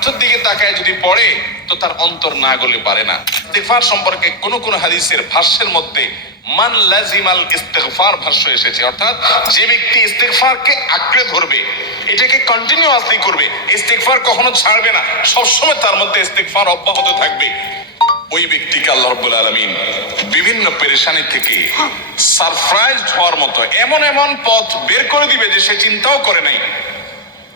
অর্থের দিকে তাকায় যদি পড়ে, তো তার অন্তর না গলে পারে না। ইস্তেগফার সম্পর্কে কোন কোন হাদিসের ভাষ্যের মধ্যে মান লাজিমাল ইস্তেগফার ভাষ্য এসেছে। অর্থাৎ যে ব্যক্তি ইস্তেগফারকে আঁকড়ে ধরবে, এটাকে কন্টিনিউয়াসলি করবে, ইস্তেগফার কখনো ছাড়বে না, সবসময় তার মধ্যে ইস্তেগফার অব্যাহত থাকবে। ওই ব্যক্তিকে আল্লাহ রব্বুল আলমিন বিভিন্ন পেরেশানি থেকে সারপ্রাইজ হওয়ার মতো এমন এমন পথ বের করে দিবে যে সে চিন্তাও করে নাই।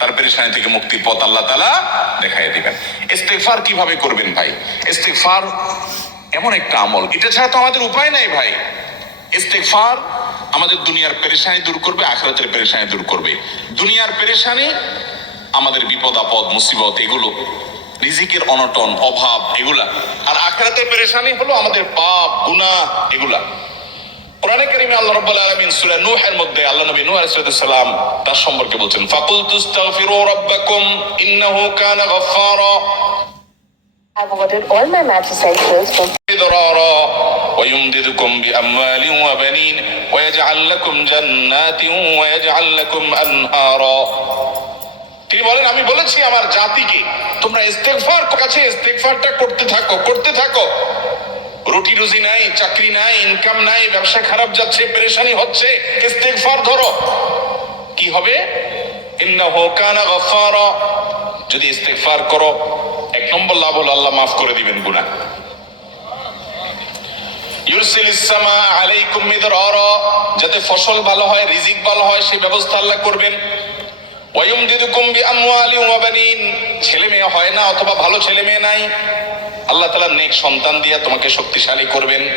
তার পেরেশানি থেকে মুক্তির পথ আল্লাহ তালা দেখাই দিবেন। ইস্তেগফার কীভাবে করবেন ভাই? ইস্তেগফার এমন একটা আমল। এটা ছাড়া তো আমাদের উপায় নাই ভাই। ইস্তেগফার আমাদের দুনিয়ার পেরেশানি দূর করবে, আখরাতের পেরেশানি দূর করবে। দুনিয়ার পেরেশানি আমাদের বিপদ, আপদ, মুসিবত, এগুলো, রিজিকের অনটন, অভাব, এগুলা। আর আখরাতের পেরেশানি হলো আমাদের পাপ, গুনাহ, এগুলা। কোরআনে কারিমে আল্লাহ রাব্বুল আলামিন সূরা নূহের মধ্যে আল্লাহ নবী নূহ আলাইহিস সালাম তার সম্পর্কে বলছেন ফাকুল তুস্তাগফিরু রাব্বাকুম ইন্নাহু কানা গফফারা I've ordered all my match essentials from ضرارا ويمددكم بأموال وبنين ويجعل لكم جنات ويجعل لكم أنهارا তিনি বলেন আমি বলেছি আমার জাতিকে তোমরা ইস্তেগফার কাছে ইস্তেগফারটা করতে থাকো করতে থাকো রুটি রুজি নাই, চাকরি নাই ইনকাম নাই, ব্যবসা খারাপ যাচ্ছে, পেরেশানি হচ্ছে, ইস্তেগফার ধরো। কি হবে? ইন্নাহু কানা গফফারা। যদি ইস্তেগফার করো, এক নম্বর লাভ হলো আল্লাহ মাফ করে দিবেন গুনাহ। যাতে ফসল ভালো হয়, রিজিক ভালো হয় সেই ব্যবস্থা আল্লাহ করবেন। ছেলে মেয়ে হয় না, অথবা ভালো ছেলে মেয়ে নাই। আল্লাহ তাআলা নেক সন্তান দিয়ে তোমাকে শক্তিশালী করবেন,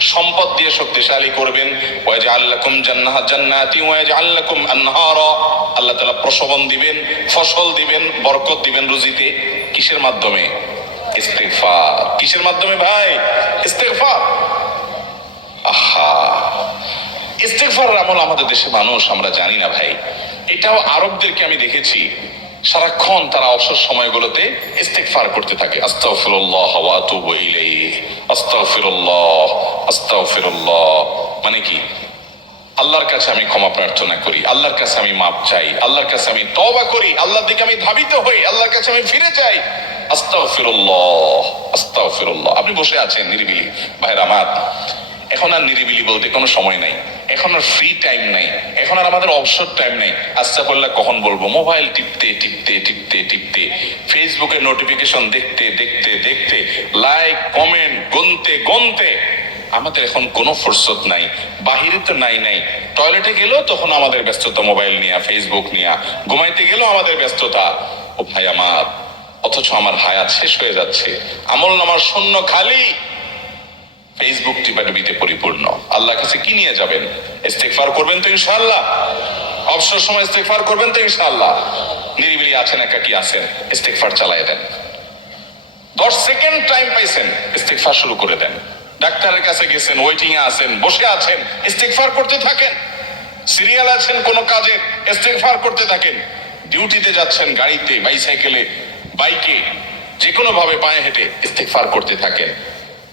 সম্পদ দিয়ে শক্তিশালী করবেন। ওয়াজআল লাকুম জান্নাহ জান্নাতি ওয়াজআল লাকুম আনহারা। আল্লাহ তাআলা প্রসবন দিবেন, ফসল দিবেন, বরকত দিবেন রুজিতে। কিসের মাধ্যমে? ইস্তেগফার। কিসের মাধ্যমে ভাই? ইস্তেগফার। আহা। ইস্তেগফার আমল আমাদের দেশে মানুষ, আমরা জানি না ভাই। এটাও আরবদেরকে আমি দেখেছি। সারাক্ষণ তারা অবসর সময়গুলোতে ইস্তেগফার করতে থাকে। আস্তাগফিরুল্লাহ ওয়া আতুবু ইলাইহি। আস্তাগফিরুল্লাহ আস্তাগফিরুল্লাহ। মানে কি? আল্লাহর কাছে আমি ক্ষমা প্রার্থনা করি, আল্লাহর কাছে আমি মাপ চাই, আল্লাহর কাছে আমি তওবা করি, আল্লাহর দিকে আমি ধাবিত হই, আল্লাহর কাছে আমি ফিরে যাই। আস্তাগফিরুল্লাহ আস্তাগফিরুল্লাহ। আপনি বসে আছেন নিরিবিলি। ভাইরা, আমার এখন আর নিরিবিলি বলতে কোনো সময় নাই। এখন আর ফ্রি টাইম নাই। এখন আর আমাদের অবসর টাইম নাই। আস্তাগফিরুল্লাহ কখন বলব? মোবাইল টিপতে টিপতে টিপতে টিপতে। ফেসবুকে নোটিফিকেশন দেখতে দেখতে দেখতে লাইক কমেন্ট গুনতে গুনতে। আমাদের এখন কোনো ফুরসত নাই। বাহিরে তো নাই নাই। টয়লেটে গেলেও তখন আমাদের ব্যস্ততা মোবাইল নিয়ে ফেসবুক নিয়ে। ঘুমাইতে গেলেও আমাদের ব্যস্ততা। ও ভাই আমার, অথচ আমার হায়াত শেষ হয়ে যাচ্ছে। আমল নামার শূন্য খালি। ফেসবুক টিপাটিপিতে পরিপূর্ণ। আল্লাহ কাছে কি নিয়ে যাবেন? ইস্তেগফার করবেন তো ইনশাআল্লাহ। অবসর সময় ইস্তেগফার করবেন তো ইনশাআল্লাহ। নিরিবিলি আছেন একা কি আছেন? ইস্তেগফার চালায় দেন। দশ সেকেন্ড টাইম পাইছেন, ইস্তেগফার শুরু করে দেন। ডাক্তারের কাছে গেছেন ওয়েটিং এ আছেন, বসে আছেন, ইস্তেগফার করতে থাকেন। সিরিয়াল আছেন কোনো কাজে, ইস্তেগফার করতে থাকেন। ডিউটিতে যাচ্ছেন, গাড়িতে বাইসাইকেলে বাইকে যে কোনো ভাবে পায়ে হেঁটে ইস্তেগফার করতে থাকেন।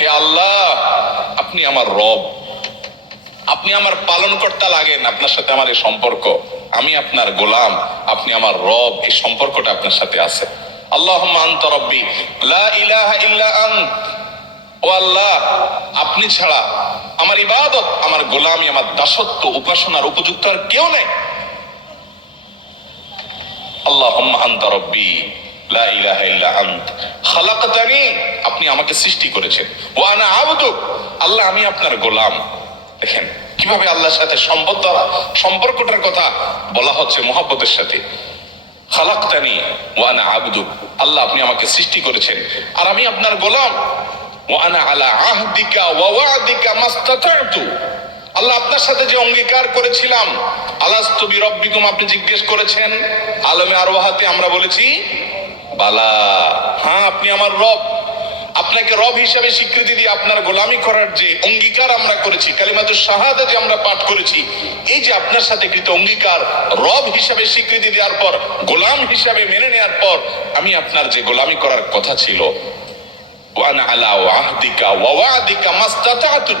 হে আল্লাহ, আপনি আমার রব। আপনি আমার পালনকর্তা লাগেন আপনার সাথে আমার এই সম্পর্ক। আমি আপনার গোলাম, আপনি আমার রব, এই সম্পর্কটা আপনার সাথে আছে। আল্লাহ লা ও আল্লাহ, আপনি ছাড়া আমার ইবাদত, আমার গোলামি, আমার দাসত্ব, উপাসনার উপযুক্ত আর কেউ নেই। আল্লাহ আন্ত লা ইলাহা ইল্লা আন্ত। আপনি আমাকে সৃষ্টি করেছেন। ও আনা আবদুক আল্লাহ আমি আপনার গোলাম। দেখেন, কীভাবে আল্লাহর সাথে সম্পদ সম্পর্কটার কথা বলা হচ্ছে মোহাব্বতের সাথে। খালাকতানি ও আনা আবদুক আল্লাহ আপনি আমাকে সৃষ্টি করেছেন। আর আমি আপনার গোলাম। ও আনা আলা আহদিকা ওয়া ওয়াদিকা মাস্তাতাতু আল্লাহ আপনার সাথে যে অঙ্গীকার করেছিলাম আলাস্তবি রব্বিকুম আপনি জিজ্ঞেস করেছেন, আলমে আরোহাতে আমরা বলেছি বালা। হ্যাঁ আপনি আমার রব। আপনাকে রব হিসাবে স্বীকৃতি দিয়ে আপনার গোলামি করার যে অঙ্গীকার আমরা করেছি কালিমাতুর শাহাদা যে আমরা পাঠ করেছি, এই যে আপনার সাথে কৃত অঙ্গীকার, রব হিসাবে স্বীকৃতি দেওয়ার পর, গোলাম হিসাবে মেনে নেওয়ার পর, আমি আপনার যে গোলামি করার কথা ছিল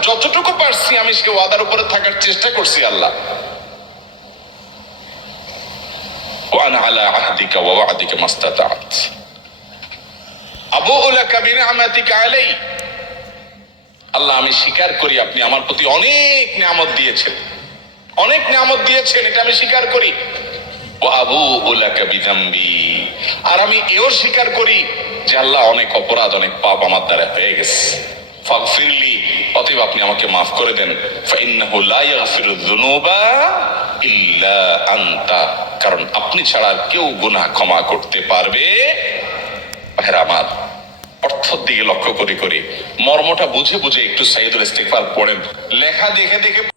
যতটুকু পারছি আমি সে ওয়াদার উপরে থাকার চেষ্টা করছি আল্লাহ। ওয়ানা আলা আহদিকা ওয়া ওয়াদিকা মাস্তাতাত আবু উলাকা বিনিআমাতিকা আলাই আল্লাহ, আমি স্বীকার করি আপনি আমার প্রতি অনেক নিয়ামত দিয়েছেন। অনেক নিয়ামত দিয়েছেন, এটা আমি স্বীকার করি। আবু আর আমি এও স্বীকার করি যে আল্লাহ অনেক অপরাধ, অনেক পাপ আমার দ্বারা হয়ে গেছে। অতএব আপনি আমাকে মাফ করে দেন। আনতা। কারণ আপনি ছাড়া আর কেউ গুনাহ ক্ষমা করতে পারবে। আমার অর্থের দিকে লক্ষ্য করে করে, মর্মটা বুঝে বুঝে একটু সাইদুল ইস্তেকবার পড়েন। লেখা দেখে দেখে